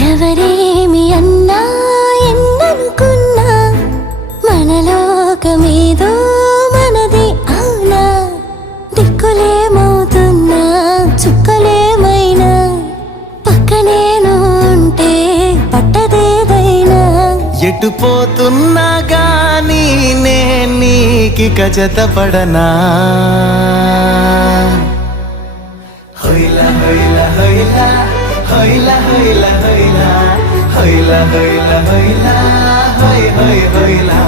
ఎవరేమి అన్నా ఎన్ననుకున్నా మనలోకమేదో మనది అవునా దిక్కులేమవుతున్నా చుక్కలేమైనా పక్కనేను ఉంటే పట్టదేదైనా ఎటు పోతున్నా గానీ నీకిక జతపడనా హొయ్లా హొయ్లా హొయ్లా హొయ్లా హొయ్లా హొయ్లా హొయ్లా హొయ్లా హొయ్లా హొయ్ హొయ్ హొయ్లా